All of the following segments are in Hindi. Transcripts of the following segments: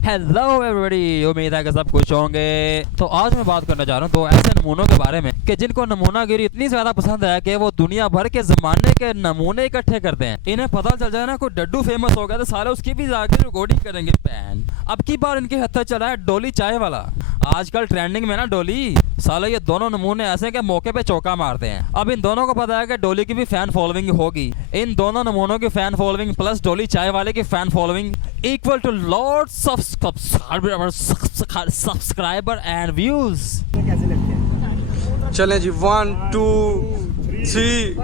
हेलो एवरीबॉडी, उम्मीद है कि सब खुश होंगे। तो आज मैं बात करना चाह रहा हूँ तो ऐसे नमूनों के बारे में कि जिनको नमूनागिरी इतनी ज्यादा पसंद है कि वो दुनिया भर के जमाने के नमूने इकट्ठे करते हैं। इन्हें पता चल जाए ना कोई डड्डू फेमस हो गया तो सारे उसकी भी जाके रिकॉर्डिंग करेंगे। पैन अब की बार इनके हत्थे चला है डोली चाय वाला। आजकल ट्रेंडिंग में ना डोली, साले ये दोनों नमूने ऐसे के मौके पे चौका मारते हैं। अब इन दोनों को पता है कि डोली की भी फैन फॉलोइंग होगी। इन दोनों नमूनों की फैन फॉलोइंग प्लस डोली चाय वाले की fan following equal to lots of subscriber and views. चले जी 1 2 3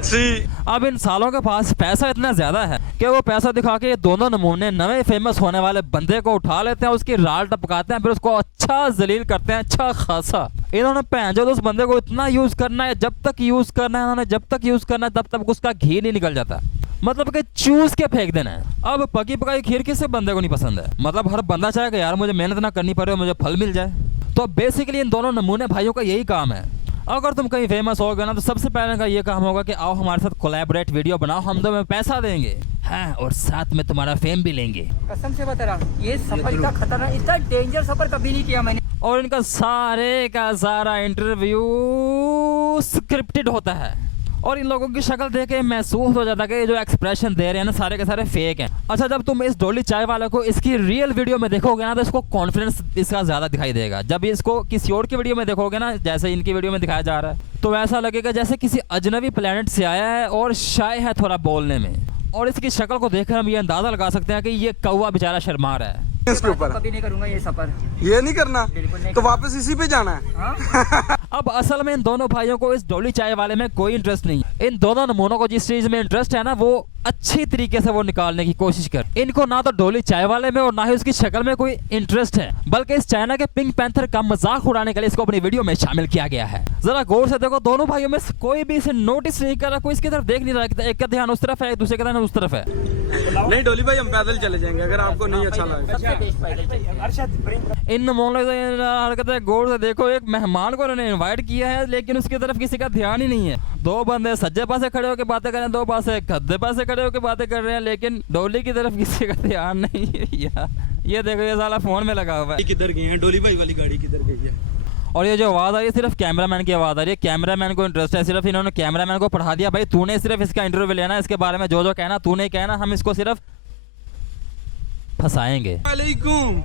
3। अब इन सालों के पास पैसा इतना ज्यादा है कि वो पैसा दिखा के ये दोनों नमूने नए फेमस होने वाले बंदे को उठा लेते हैं, उसकी राल टपकाते हैं, फिर उसको अच्छा जलील करते हैं अच्छा खासा। इन्होंने जो उस बंदे को इतना यूज करना है, जब तक यूज करना है इन्होंने, जब तक यूज करना है तब तक उसका घी नहीं निकल जाता। मतलब कि चूस के फेंक देना है। अब पकी पकाई खीर किसी बंदे को नहीं पसंद है। मतलब हर बंदा चाहेगा यार मुझे मेहनत ना करनी पड़े, मुझे फल मिल जाए। तो बेसिकली इन दोनों नमूने भाइयों का यही काम है। अगर तुम कहीं फेमस हो गए ना तो सबसे पहले का ये काम होगा कि आओ हमारे साथ कोलैबोरेट वीडियो बनाओ, हम तुम्हें पैसा देंगे, हाँ, और साथ में तुम्हारा फेम भी लेंगे। कसम से बता रहा, ये सफर इतना खतरनाक, इतना डेंजर सफर कभी नहीं किया मैंने। और इनका सारे का सारा इंटरव्यू स्क्रिप्टेड होता है और इन लोगों की शक्ल देख के महसूस हो जाता है कि जो एक्सप्रेशन दे रहे हैं ना सारे के सारे फेक हैं। अच्छा, जब तुम इस डोली चाय वाले को इसकी रियल वीडियो में देखोगे ना तो इसको कॉन्फिडेंस इसका ज्यादा दिखाई देगा। जब इसको किसी और की वीडियो में देखोगे ना, जैसे इनकी वीडियो में दिखाया जा रहा है, तो ऐसा लगेगा जैसे किसी अजनबी प्लेनेट से आया है और शाय है थोड़ा बोलने में। और इसकी शक्ल को देखकर हम ये अंदाजा लगा सकते हैं कि ये कौवा बेचारा शर्मा रहा है। इसके ऊपर कभी नहीं करूंगा ये सफर, ये नहीं करना बिल्कुल नहीं तो करना। वापस इसी पे जाना है। हाँ? अब असल में इन दोनों भाइयों को इस डोली चाय वाले में कोई इंटरेस्ट नहीं। इन दोनों नमूनों को जिस चीज में इंटरेस्ट है ना वो अच्छी तरीके से वो निकालने की कोशिश कर। इनको ना तो डोली चाय वाले में और ना ही उसकी शक्ल में कोई इंटरेस्ट है, बल्कि इस चाइना के पिंक पैंथर का मजाक उड़ाने के लिए इसको अपनी वीडियो में शामिल किया गया है। जरा गौर से देखो, दोनों भाइयों में कोई भी इसे नोटिस नहीं कर रहा, कोई इसकी तरफ देख नहीं रहा। एक का ध्यान उस तरफ है, दूसरे का ध्यान उस तरफ है। नहीं डोली भाई, हम पैदल चले जाएंगे अगर आपको नहीं अच्छा लगे। इन नमूनों की हरकतें गौर से देखो। एक मेहमान को उन्होंने इनवाइट किया है लेकिन उसकी तरफ किसी का ध्यान ही नहीं है। दो बंदे सज्जे पासे खड़े होकर बातें कर रहे हैं, दो पासे खद्दे पासे खड़े होकर बातें कर रहे हैं, लेकिन डोली की तरफ किसी का ध्यान नहीं है यार। ये देखो, ये साला फोन में लगा हुआ है। किधर गए हैं डोली भाई वाली गाड़ी, किधर गई है? और ये जो आवाज आ रही है सिर्फ कैमरामैन की आवाज आ रही है। कैमरामैन को इंटरेस्ट है, सिर्फ इन्होंने कैमरामैन को पढ़ा दिया, भाई तूने सिर्फ इसका इंटरव्यू लेना, इसके बारे में जो जो कहना तूने ही कहना, हम इसको सिर्फ फंसाएंगे। वालेकुम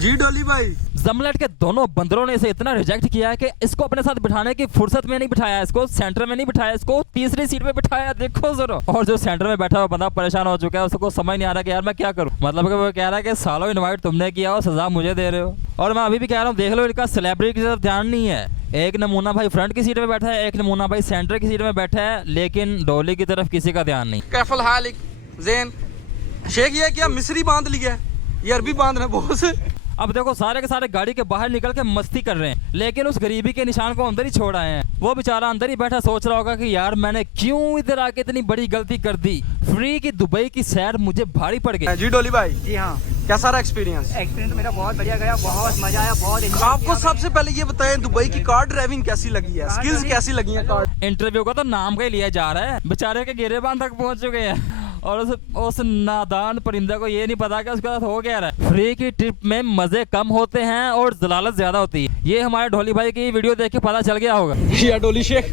जी डोली भाई। जमलेट के दोनों बंदरों ने इसे इतना रिजेक्ट किया है कि इसको अपने साथ बिठाने की फुर्सत में नहीं बिठाया, इसको सेंटर में नहीं बिठाया, इसको तीसरी सीट पे बिठाया। देखो जरा। और जो सेंटर में बैठा हुआ बंदा परेशान हो चुका है, उसको समझ नहीं आ रहा कि यार मैं क्या करूं। मतलब कि वो कह रहा है कि सालों इनवाइट तुमने किया और सजा मुझे दे रहे हो। और मैं अभी भी कह रहा हूँ, देख लो इनका सेलिब्रिटी की तरफ ध्यान नहीं है। एक नमूना भाई फ्रंट की सीट में बैठा है, एक नमूना भाई सेंटर की सीट में बैठा है, लेकिन डोली की तरफ किसी का ध्यान नहीं। कैफल हालिक जैन शेख, ये क्या मिस्री बांध लिया है? ये अरबी बांध रहे बोस। अब देखो, सारे के सारे गाड़ी के बाहर निकल के मस्ती कर रहे हैं, लेकिन उस गरीबी के निशान को अंदर ही छोड़ आए हैं। वो बेचारा अंदर ही बैठा सोच रहा होगा कि यार मैंने क्यों इधर आके इतनी बड़ी गलती कर दी। फ्री की दुबई की सैर मुझे भारी पड़ गई। जी डोली भाई, जी हाँ, कैसा रहा एक्सपीरियंस? एक्सपीरियंस मेरा बहुत बढ़िया गया, बहुत मजा आया, बहुत enjoy आपको किया सबसे पहले ये बताएं दुबई की कार ड्राइविंग कैसी लगी है, स्किल्स कैसी लगी है कार? इंटरव्यू का तो नाम का ही लिया जा रहा है, बेचारे के गिरेबान तक पहुंच चुके हैं और उस नादान परिंदा को ये नहीं पता कि उसके साथ हो क्या रहा है। फ्री की ट्रिप में मजे कम होते हैं और जलालत ज्यादा होती है। ये हमारे ढोली भाई की वीडियो देख के पता चल गया होगा। या डोली शेख,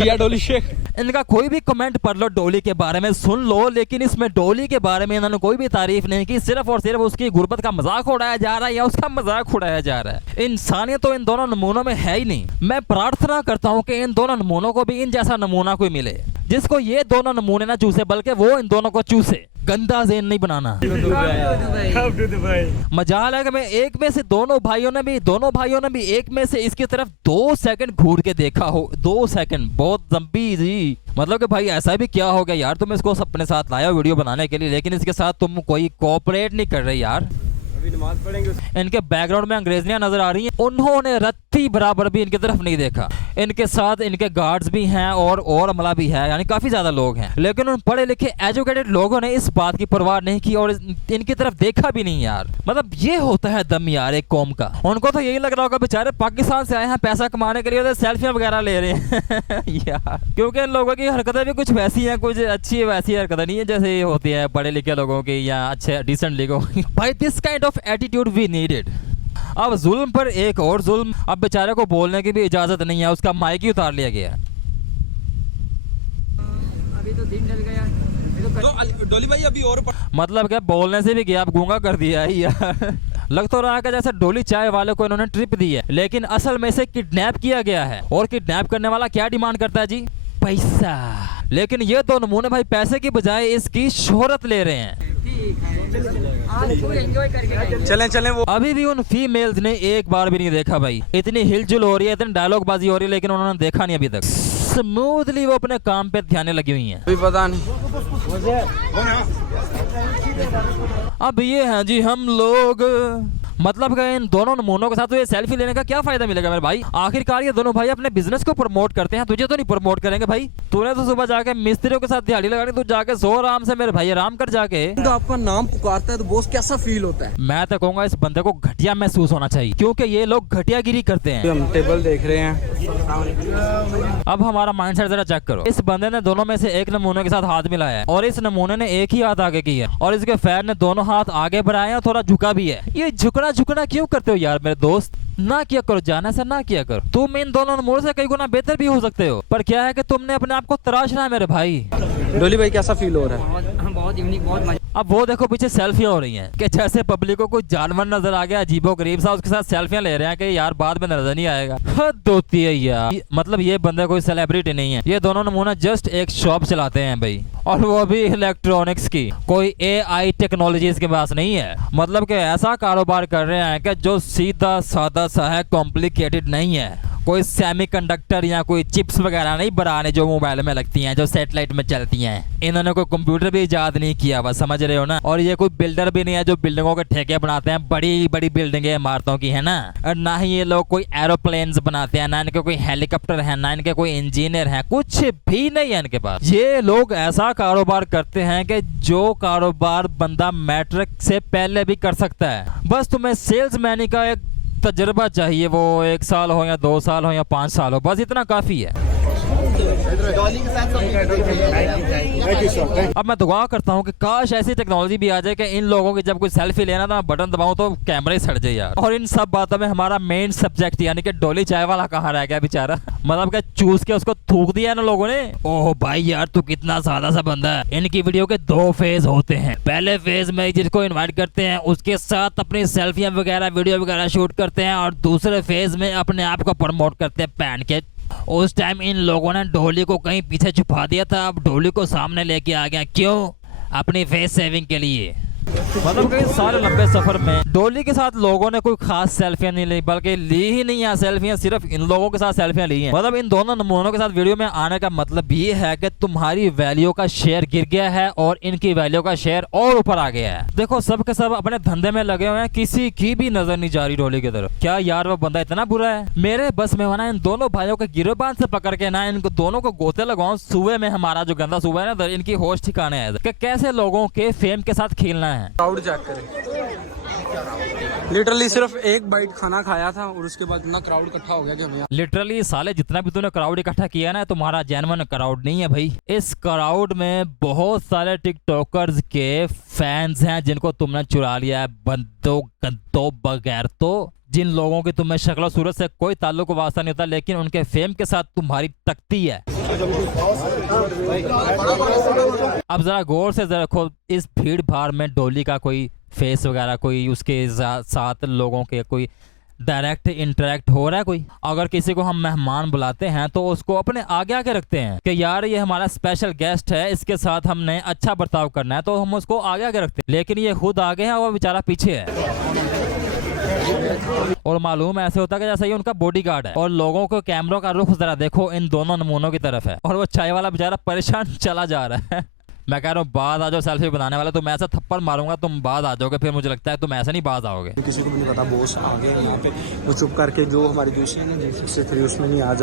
या डोली शेख। इनका कोई भी कमेंट पढ़ लो, डोली के बारे में सुन लो, लेकिन इसमें डोली के बारे में इन्होंने कोई भी तारीफ नहीं की। सिर्फ और सिर्फ उसकी गुर्बत का मजाक उड़ाया जा रहा है या उसका मजाक उड़ाया जा रहा है। इंसानियत तो इन दोनों नमूनों में है ही नहीं। मैं प्रार्थना करता हूँ कि इन दोनों नमूनों को भी इन जैसा नमूना कोई मिले जिसको ये दोनों नमूने ना चूसे, बल्कि वो इन दोनों को चूसे। गंदा ज़हन नहीं बनाना। मजाल है कि मैं एक में से दोनों भाइयों ने भी एक में से इसकी तरफ 2 सेकंड घूर के देखा हो। 2 सेकंड बहुत लंबी जी। मतलब कि भाई ऐसा भी क्या हो गया यार, तुम इसको अपने साथ लाया वीडियो बनाने के लिए, लेकिन इसके साथ तुम कोई कोऑपरेट नहीं कर रहे यार। अभी नमाज पढ़ेंगे। इनके बैकग्राउंड में अंग्रेजियां नजर आ रही हैं, उन्होंने रत्ती बराबर भी इनकी तरफ नहीं देखा। इनके साथ इनके गार्ड्स भी हैं और अमला भी है, यानी काफी ज्यादा लोग हैं, लेकिन उन पढ़े लिखे एजुकेटेड लोगों ने इस बात की परवाह नहीं की और इनकी तरफ देखा भी नहीं यार। मतलब ये होता है दम यार एक कौम का। उनको तो यही लग रहा होगा बेचारे पाकिस्तान से आए हैं पैसा कमाने के लिए, तो सेल्फियां वगैरह ले रहे हैं यार, क्योंकि इन लोगों की हरकतें भी कुछ वैसी हैं, कुछ अच्छी वैसी हरकतें नहीं है जैसे ये होती है पढ़े लिखे लोगों की या अच्छे डिसेंट लोगों की। भाई this kind of attitude we needed. अब जुल्म पर एक और जुल्म, अब बेचारे को बोलने की भी इजाजत नहीं है, उसका माइक ही उतार लिया गया। अभी तो दिन ढल गया, अभी तो डोली भाई अभी और मतलब क्या बोलने से भी गया, अब गूंगा कर दिया है यार। लग तो रहा है कि जैसे डोली चाय वाले को इन्होंने ट्रिप दी है, लेकिन असल में से किडनैप किया गया है। और किडनैप करने वाला क्या डिमांड करता है जी? पैसा। लेकिन ये दो नमूने भाई पैसे की बजाय इसकी शोहरत ले रहे हैं। ठीक है, आज फुल एंजॉय करके जाएंगे। चलें वो अभी भी उन फीमेल्स ने एक बार भी नहीं देखा भाई। इतनी हिलजुल हो रही है, इतनी डायलॉग बाजी हो रही है, लेकिन उन्होंने देखा नहीं अभी तक। स्मूथली वो अपने काम पे ध्यान लगी हुई हैं। अभी पता नहीं। अब ये हैं जी हम लोग। मतलब कि इन दोनों नमूनों के साथ तो ये सेल्फी लेने का क्या फायदा मिलेगा मेरे भाई? आखिरकार ये दोनों भाई अपने बिजनेस को प्रमोट करते हैं, तुझे तो नहीं प्रमोट करेंगे भाई। तूने तो सुबह जाके मिस्त्रियों के साथ दिहाड़ी लगानी, तू जाके सो आराम से मेरे भाई, आराम कर जाके। तो आपका नाम पुकारता है तो बॉस कैसा फील होता है? मैं तो कहूंगा इस बंदे को घटिया महसूस होना चाहिए, क्योंकि ये लोग घटियागिरी करते हैं। हम टेबल देख रहे हैं। अब हमारा माइंडसेट जरा चेक करो। इस बंदे ने दोनों में से एक नमूने के साथ हाथ मिलाया है और इस नमूने ने एक ही हाथ आगे की है और इसके फैन ने दोनों हाथ आगे बढ़ाए हैं और थोड़ा झुका भी है। ये झुकना क्यों करते हो यार मेरे दोस्त? ना किया करो, जाना से ना किया करो। तुम इन दोनों नमूनों से कई गुना बेहतर भी हो सकते हो, पर क्या है कि तुमने अपने आप को तराशना है मेरे भाई। डोली भाई कैसा फील हो रहा है? बहुत यूनिक, बहुत मजा। अब वो देखो पीछे सेल्फियां हो रही हैं कि जैसे पब्लिक को कोई जानवर नजर आ गया अजीबो गरीब सा, उसके साथ सेल्फियां ले रहे हैं कि यार बाद में नजर नहीं आएगा। हद होती है यार। मतलब ये बंदा कोई सेलिब्रिटी नहीं है, ये दोनों नमूना जस्ट एक शॉप चलाते हैं भाई, और वो भी इलेक्ट्रॉनिक्स की। कोई AI टेक्नोलॉजी इसके पास नहीं है। मतलब कि ऐसा कारोबार कर रहे हैं कि जो सीधा सादा सा है, कॉम्प्लिकेटेड नहीं है। कोई सेमीकंडक्टर या कोई चिप्स वगैरह नहीं बनाने जो मोबाइल में लगती हैं, जो सैटेलाइट में चलती हैं। इन्होंने कोई कंप्यूटर भी इजाद नहीं किया, बस समझ रहे हो ना। और ये कोई बिल्डर भी नहीं है जो बिल्डिंगों के ठेके बनाते हैं, बड़ी बड़ी बिल्डिंगें इमारतों की है ना। और ना ही ये लोग कोई एरोप्लेन्स बनाते हैं, ना इनके कोई हेलीकॉप्टर है, ना इनके कोई इंजीनियर है, कुछ भी नहीं है इनके पास। ये लोग ऐसा कारोबार करते हैं कि जो कारोबार बंदा मैट्रिक से पहले भी कर सकता है। बस तुम्हें सेल्समैन का एक तजुर्बा चाहिए, वो 1 साल हो या 2 साल हो या 5 साल हो, बस इतना काफी है। अब मैं दुआ करता हूँ कि काश ऐसी टेक्नोलॉजी भी आ जाए कि इन लोगों की जब कोई सेल्फी लेना तो मैं बटन दबाऊं तो कैमरा ही सड़ जाए यार। और इन सब बातों में हमारा मेन सब्जेक्ट यानी कि डोली चाय वाला कहाँ रह गया बेचारा? मतलब कि चूस के उसको थूक दिया ना लोगों ने। ओह भाई यार तू कितना सादा सा बंदा है। इनकी वीडियो के 2 फेज होते हैं। पहले फेज में जिसको इन्वाइट करते हैं उसके साथ अपनी सेल्फियां वगैरह वीडियो वगैरह शूट करते हैं, और दूसरे फेज में अपने आप को प्रमोट करते हैं पहन के। उस टाइम इन लोगों ने डोली को कहीं पीछे छुपा दिया था, अब डोली को सामने लेके आ गया। क्यों? अपनी फेस सेविंग के लिए। मतलब कई सारे लंबे सफर में डोली के साथ लोगों ने कोई खास सेल्फियां नहीं ली, बल्कि ली ही नहीं है सेल्फियां, सिर्फ इन लोगों के साथ सेल्फियां ली हैं। मतलब इन दोनों नमूनों के साथ वीडियो में आने का मतलब ये है कि तुम्हारी वैल्यू का शेयर गिर गया है और इनकी वैल्यू का शेयर और ऊपर आ गया है। देखो सब के सब अपने धंधे में लगे हुए हैं, किसी की भी नजर नहीं जा रही डोली की तरफ। क्या यार वो बंदा इतना बुरा है? मेरे बस में होना इन दोनों भाइयों के गिरोबान से पकड़ के ना इनको दोनों को गोते लगाऊं। सुबह में हमारा जो गंदा सुबह है ना, इनकी होश ठिकाने है कि कैसे लोगों के फेम के साथ खेलना है। क्राउड चेक करें, लिटरली सिर्फ एक बाइट खाना खाया था और उसके बाद इतना क्राउड इकट्ठा हो गया कि हमें लिटरली साले जितना भी तूने क्राउड इकट्ठा किया ना, तुम्हारा जेन्युइन क्राउड नहीं है भाई। इस क्राउड में बहुत सारे टिकटॉकर्स के फैंस हैं जिनको तुमने चुरा लिया है बंदों गंदों बगैर। तो जिन लोगों की तुम्हें शक्ल और सूरत से कोई ताल्लुक वास्ता नहीं होता, लेकिन उनके फेम के साथ तुम्हारी तकती है। अब जरा गौर से जरा देखो, इस भीड़ भाड़ में डोली का कोई फेस वगैरह, कोई उसके साथ लोगों के कोई डायरेक्ट इंटरेक्ट हो रहा है कोई? अगर किसी को हम मेहमान बुलाते हैं तो उसको अपने आगे आके रखते हैं कि यार ये हमारा स्पेशल गेस्ट है, इसके साथ हमने अच्छा बर्ताव करना है, तो हम उसको आगे आके रखते हैं। लेकिन ये खुद आगे है और बेचारा पीछे है। और मालूम ऐसे होता है कि जैसे ये उनका बॉडीगार्ड है। और लोगों को कैमरों का रुख जरा देखो इन दोनों नमूनों की तरफ है, और वो चाय वाला बेचारा परेशान चला जा रहा है। मैं कह रहा हूँ बाद आ जाओ सेल्फी बनाने वाले, तो मैं ऐसा थप्पड़ मारूंगा तुम बाद आ जाओगे, फिर मुझे लगता है तुम ऐसे नहीं बाद आओगे। किसी को भी नहीं पता बॉस आ गए यहाँ पे, वो चुप करके जो हमारी दूसरी है ना G63 उसमें नहीं आ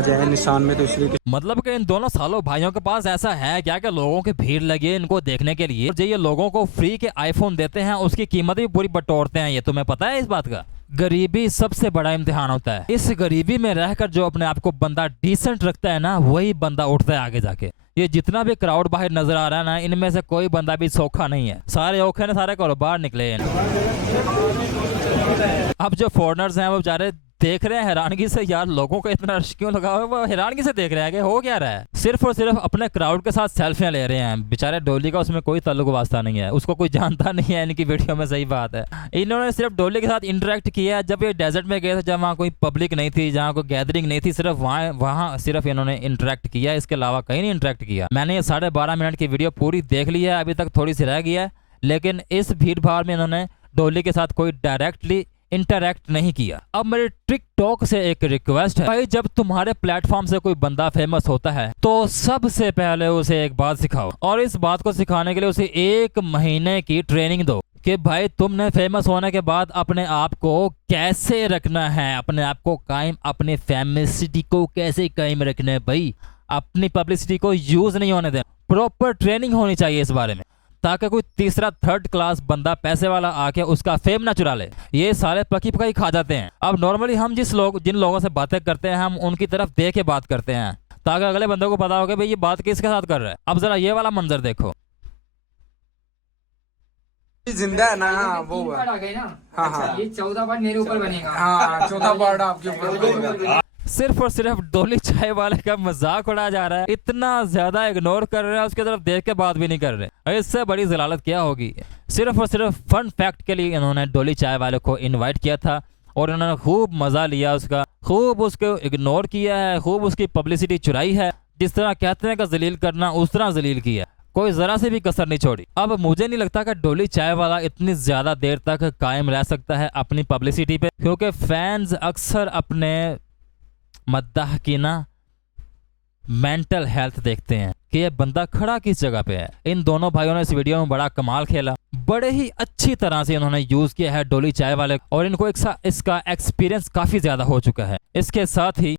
जाए निशान में, तो इसलिए मतलब कि इन दोनों सालों भाइयों के पास ऐसा है क्या कि लोगों की भीड़ लगी है इनको देखने के लिए, जो ये लोगों को फ्री के आईफोन देते हैं उसकी कीमत भी पूरी बटोरते हैं। ये तुम्हें पता है इस बात का? गरीबी सबसे बड़ा इम्तिहान होता है। इस गरीबी में रहकर जो अपने आप को बंदा डिसेंट रखता है ना, वही बंदा उठता है आगे जाके। ये जितना भी क्राउड बाहर नजर आ रहा है ना, इनमें से कोई बंदा भी सौखा नहीं है, सारे औखे ने सारे घरों बाहर निकले हैं। अब जो फॉरेनर्स हैं वो बेचारे देख रहे हैं हैरानगी से, यार लोगों को इतना रश क्यों लगा हुआ है, वो हैरानगी से देख रहे हैं कि हो क्या रहा है। सिर्फ और सिर्फ अपने क्राउड के साथ सेल्फियां ले रहे हैं। बेचारे डोली का उसमें कोई ताल्लुक वास्ता नहीं है, उसको कोई जानता नहीं है इनकी वीडियो में, सही बात है। इन्होंने सिर्फ डोली के साथ इंटरेक्ट किया जब ये डेजर्ट में गए थे, जब वहाँ कोई पब्लिक नहीं थी, जहाँ कोई गैदरिंग नहीं थी, सिर्फ वहाँ सिर्फ इन्होंने इंटरेक्ट किया, इसके अलावा कहीं नहीं इंटरेक्ट किया। मैंने ये 12.5 मिनट की वीडियो पूरी देख ली है, अभी तक थोड़ी सी रह गई है, लेकिन इस भीड़ भाड़ में इन्होंने डोली के साथ कोई डायरेक्टली इंटरैक्ट नहीं किया। अब मेरे टिकटॉक से एक रिक्वेस्ट है भाई, जब तुम्हारे प्लेटफॉर्म से कोई बंदा फेमस होता है तो सबसे पहले उसे एक बात सिखाओ, और इस बात को सिखाने के लिए उसे 1 महीने की ट्रेनिंग दो कि भाई तुमने फेमस होने के बाद अपने आप को कैसे रखना है, अपने आप को कायम, अपनी फेमसिटी को कैसे कायम रखना है भाई, अपनी पब्लिसिटी को यूज नहीं होने देना। प्रॉपर ट्रेनिंग होनी चाहिए इस बारे में, ताकि कोई तीसरा 3rd क्लास बंदा पैसे वाला आके उसका फेम ना चुरा ले। ये सारे पकी पकाई खा जाते हैं। अब नॉर्मली हम जिन लोगों से बातें करते हैं, हम उनकी तरफ देख के बात करते हैं ताकि अगले बंदे को पता हो कि भाई ये बात किसके साथ कर रहा है। अब जरा ये वाला मंजर देखो, जिंदा है ना। हाँ वो 3 बार आ गए ना। हाँ हाँ ये 14 बार मेरे ऊपर बनेगा। हाँ, चौथा पार्ट आपके ऊपर बनेगा। सिर्फ और सिर्फ डोली चाय वाले का मजाक उड़ाया जा रहा है, इतना ज्यादा इग्नोर कर रहे हैं, उसकी तरफ देख के बात भी नहीं कर रहे। इससे बड़ी जलालत क्या होगी। सिर्फ और सिर्फ फन फैक्ट के लिए इन्होंने डोली चाय वाले को इनवाइट किया था और इन्होंने खूब मजा लिया उसका, खूब उसको इग्नोर किया है, खूब उसकी पब्लिसिटी चुराई है। जिस तरह कहते हैं कि जलील करना, उस तरह जलील किया, कोई जरा से भी कसर नहीं छोड़ी। अब मुझे नहीं लगता कि डोली चाय वाला इतनी ज्यादा देर तक कायम रह सकता है अपनी पब्लिसिटी पे, क्योंकि फैंस अक्सर अपने मद्दाह की ना मेंटल हेल्थ देखते हैं कि ये बंदा खड़ा किस जगह पे है। इन दोनों भाइयों ने इस वीडियो में बड़ा कमाल खेला, बड़े ही अच्छी तरह से इन्होंने यूज किया है डोली चाय वाले, और इनको इसका एक्सपीरियंस काफी ज्यादा हो चुका है। इसके साथ ही